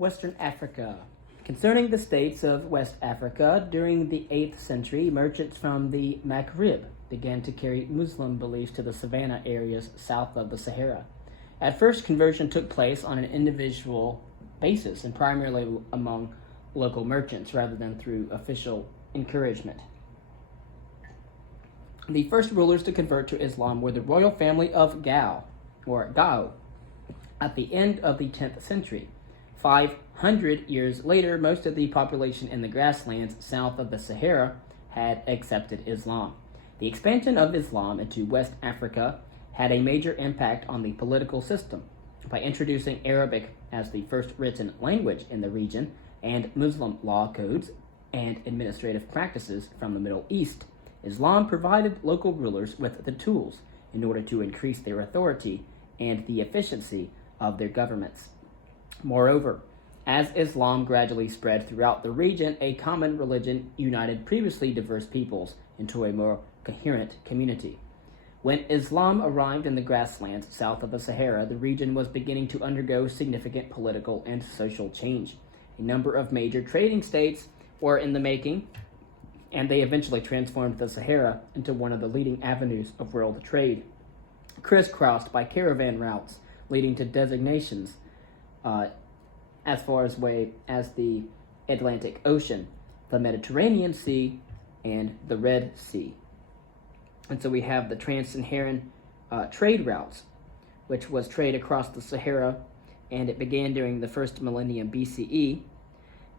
Western Africa. Concerning the states of West Africa, during the 8th century, merchants from the Maghrib began to carry Muslim beliefs to the savanna areas south of the Sahara. At first, conversion took place on an individual basis and primarily among local merchants rather than through official encouragement. The first rulers to convert to Islam were the royal family of Gao, at the end of the 10th century. 500 years later, most of the population in the grasslands south of the Sahara had accepted Islam. The expansion of Islam into West Africa had a major impact on the political system by introducing Arabic as the first written language in the region and Muslim law codes and administrative practices from the Middle East. Islam provided local rulers with the tools in order to increase their authority and the efficiency of their governments. Moreover, as Islam gradually spread throughout the region, a common religion united previously diverse peoples into a more coherent community. When Islam arrived in the grasslands south of the Sahara, the region was beginning to undergo significant political and social change. A number of major trading states were in the making, and they eventually transformed the Sahara into one of the leading avenues of world trade, crisscrossed by caravan routes leading to designations as far away as the Atlantic Ocean, the Mediterranean Sea, and the Red Sea. And so we have the trans-Saharan trade routes, which was trade across the Sahara, and it began during the first millennium BCE.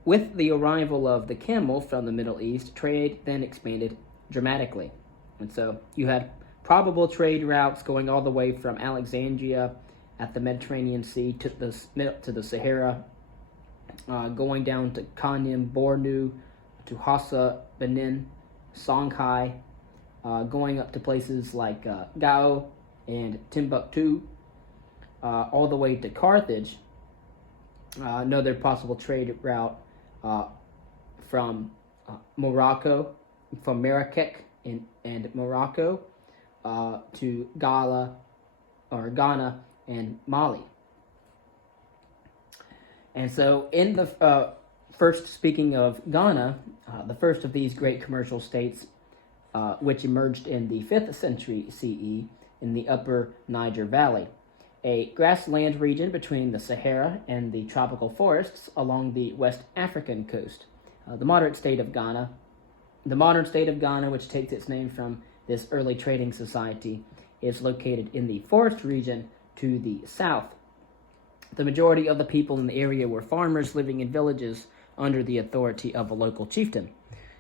With the arrival of the camel from the Middle East, trade then expanded dramatically. And so you had probable trade routes going all the way from Alexandria at the Mediterranean Sea to the Sahara, going down to Kanyam, Bornu, to Hassa, Benin, Songhai, going up to places like Gao and Timbuktu, all the way to Carthage. Another possible trade route from Morocco, from Marrakech and Morocco to Ghana and Mali. And so in the first, speaking of Ghana, the first of these great commercial states, which emerged in the 5th century CE in the upper Niger Valley, a grassland region between the Sahara and the tropical forests along the West African coast. The modern state of Ghana, which takes its name from this early trading society, is located in the forest region to the south. The majority of the people in the area were farmers living in villages under the authority of a local chieftain.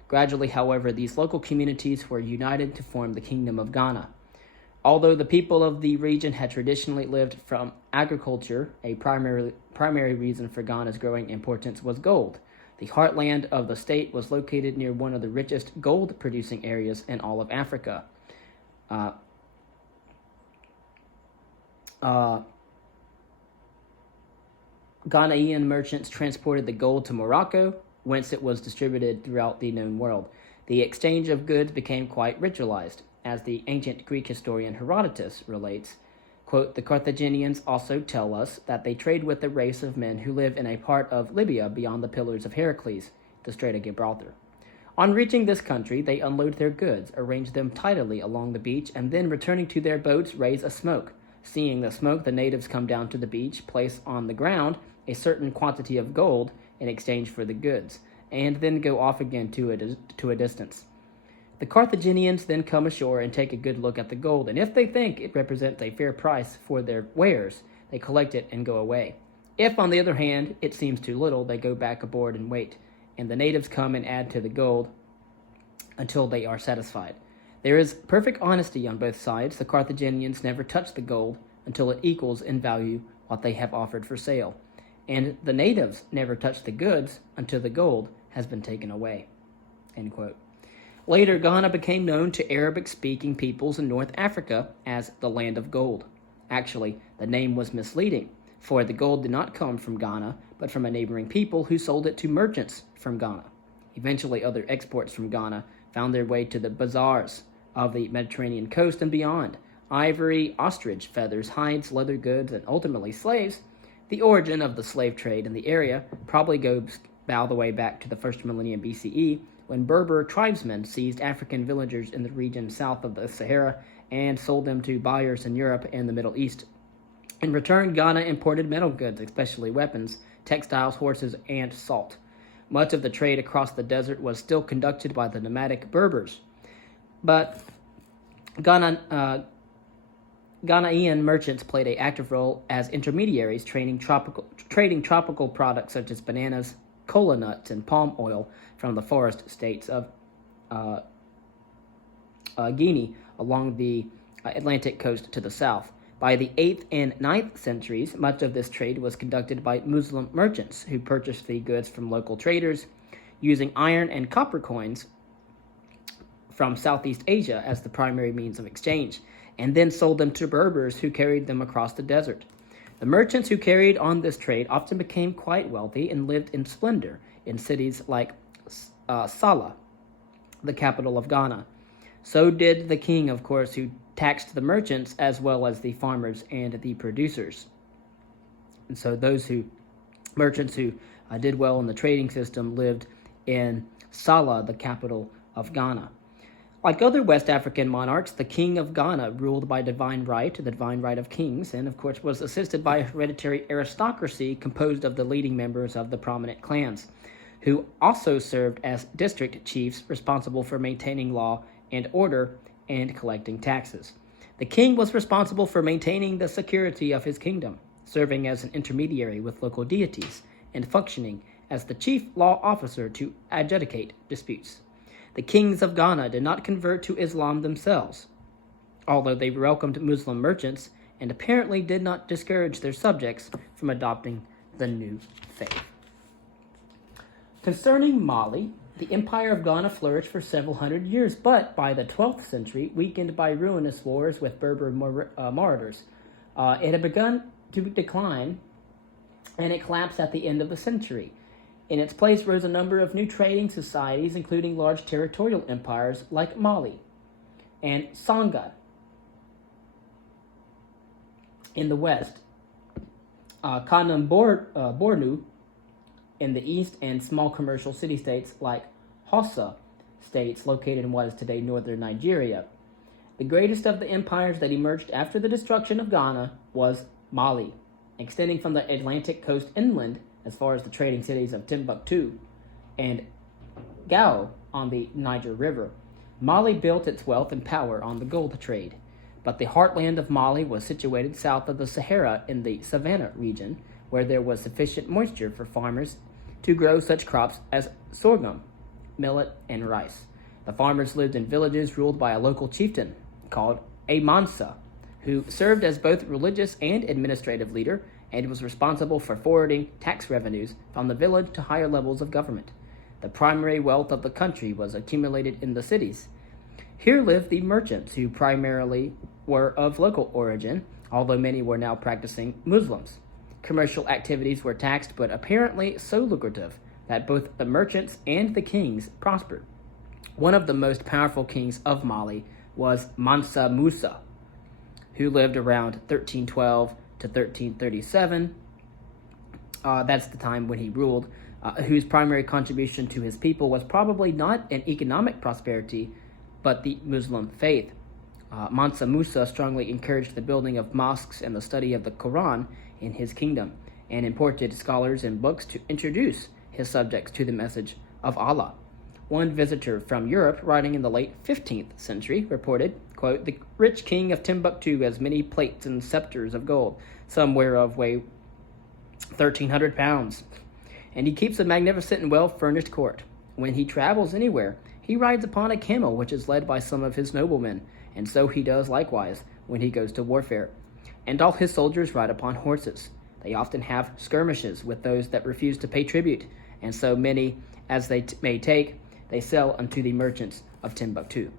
Gradually, however, these local communities were united to form the Kingdom of Ghana. Although the people of the region had traditionally lived from agriculture, a primary reason for Ghana's growing importance was gold. The heartland of the state was located near one of the richest gold-producing areas in all of Africa. Ghanaian merchants transported the gold to Morocco, whence it was distributed throughout the known world. The exchange of goods became quite ritualized. As the ancient Greek historian Herodotus relates, quote, "The Carthaginians also tell us that they trade with a race of men who live in a part of Libya beyond the Pillars of Heracles, the Strait of Gibraltar. On reaching this country, they unload their goods, arrange them tidily along the beach, and then returning to their boats raise a smoke. Seeing the smoke, the natives come down to the beach, place on the ground a certain quantity of gold in exchange for the goods, and then go off again to a distance. The Carthaginians then come ashore and take a good look at the gold, and if they think it represents a fair price for their wares, they collect it and go away. If, on the other hand, it seems too little, they go back aboard and wait, and the natives come and add to the gold until they are satisfied. There is perfect honesty on both sides. The Carthaginians never touch the gold until it equals in value what they have offered for sale, and the natives never touch the goods until the gold has been taken away." End quote. Later, Ghana became known to Arabic-speaking peoples in North Africa as the Land of Gold. Actually, the name was misleading, for the gold did not come from Ghana, but from a neighboring people who sold it to merchants from Ghana. Eventually, other exports from Ghana found their way to the bazaars of the Mediterranean coast and beyond. Ivory, ostrich feathers, hides, leather goods, and ultimately slaves. The origin of the slave trade in the area probably goes all the way back to the first millennium BCE, when Berber tribesmen seized African villagers in the region south of the Sahara and sold them to buyers in Europe and the Middle East. In return, Ghana imported metal goods, especially weapons, textiles, horses, and salt. Much of the trade across the desert was still conducted by the nomadic Berbers, but Ghanaian merchants played an active role as intermediaries, trading tropical products such as bananas, cola nuts, and palm oil from the forest states of Guinea along the Atlantic coast to the south. By the 8th and 9th centuries, much of this trade was conducted by Muslim merchants who purchased the goods from local traders, using iron and copper coins from Southeast Asia as the primary means of exchange, and then sold them to Berbers who carried them across the desert. The merchants who carried on this trade often became quite wealthy and lived in splendor in cities like Sala, the capital of Ghana. So did the king, of course, who taxed the merchants as well as the farmers and the producers. And so merchants who did well in the trading system lived in Sala, the capital of Ghana. Like other West African monarchs, the king of Ghana ruled by divine right, the divine right of kings, and of course was assisted by a hereditary aristocracy composed of the leading members of the prominent clans, who also served as district chiefs responsible for maintaining law and order and collecting taxes. The king was responsible for maintaining the security of his kingdom, serving as an intermediary with local deities, and functioning as the chief law officer to adjudicate disputes. The kings of Ghana did not convert to Islam themselves, although they welcomed Muslim merchants and apparently did not discourage their subjects from adopting the new faith. Concerning Mali, the Empire of Ghana flourished for several hundred years, but by the 12th century, weakened by ruinous wars with Berber marauders, it had begun to decline, and it collapsed at the end of the century. In its place rose a number of new trading societies, including large territorial empires like Mali and Sangha in the west, Kanem Bornu in the east, and small commercial city-states like Hausa states located in what is today northern Nigeria. The greatest of the empires that emerged after the destruction of Ghana was Mali, extending from the Atlantic coast inland as far as the trading cities of Timbuktu and Gao on the Niger River. Mali built its wealth and power on the gold trade, but the heartland of Mali was situated south of the Sahara in the Savannah region, where there was sufficient moisture for farmers to grow such crops as sorghum, millet, and rice. The farmers lived in villages ruled by a local chieftain called a Mansa, who served as both religious and administrative leader and was responsible for forwarding tax revenues from the village to higher levels of government. The primary wealth of the country was accumulated in the cities. Here lived the merchants, who primarily were of local origin, although many were now practicing Muslims. Commercial activities were taxed, but apparently so lucrative that both the merchants and the kings prospered. One of the most powerful kings of Mali was Mansa Musa, who lived around 1312 to 1337. That's the time when he ruled, whose primary contribution to his people was probably not an economic prosperity, but the Muslim faith. Mansa Musa strongly encouraged the building of mosques and the study of the Quran in his kingdom, and imported scholars and books to introduce his subjects to the message of Allah. One visitor from Europe, writing in the late 15th century, reported, quote, "The rich king of Timbuktu has many plates and scepters of gold, some whereof weigh 1,300 pounds, and he keeps a magnificent and well-furnished court. When he travels anywhere, he rides upon a camel which is led by some of his noblemen, and so he does likewise when he goes to warfare. And all his soldiers ride upon horses. They often have skirmishes with those that refuse to pay tribute, and so many as they may take, they sell unto the merchants of Timbuktu.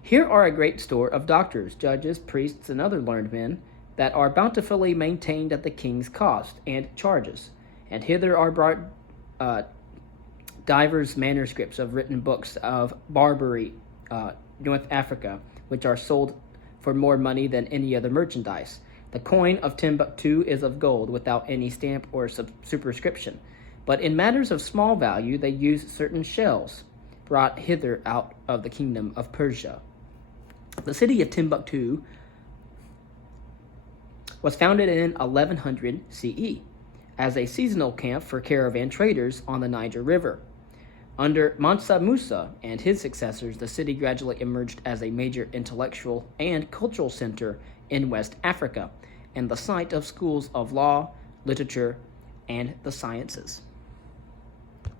Here are a great store of doctors, judges, priests, and other learned men that are bountifully maintained at the king's cost and charges. And hither are brought divers manuscripts of written books of Barbary, North Africa, which are sold for more money than any other merchandise. The coin of Timbuktu is of gold without any stamp or superscription, but in matters of small value they use certain shells brought hither out of the kingdom of Persia. The city of Timbuktu was founded in 1100 CE as a seasonal camp for caravan traders on the Niger River. Under Mansa Musa and his successors, the city gradually emerged as a major intellectual and cultural center in West Africa and the site of schools of law, literature, and the sciences.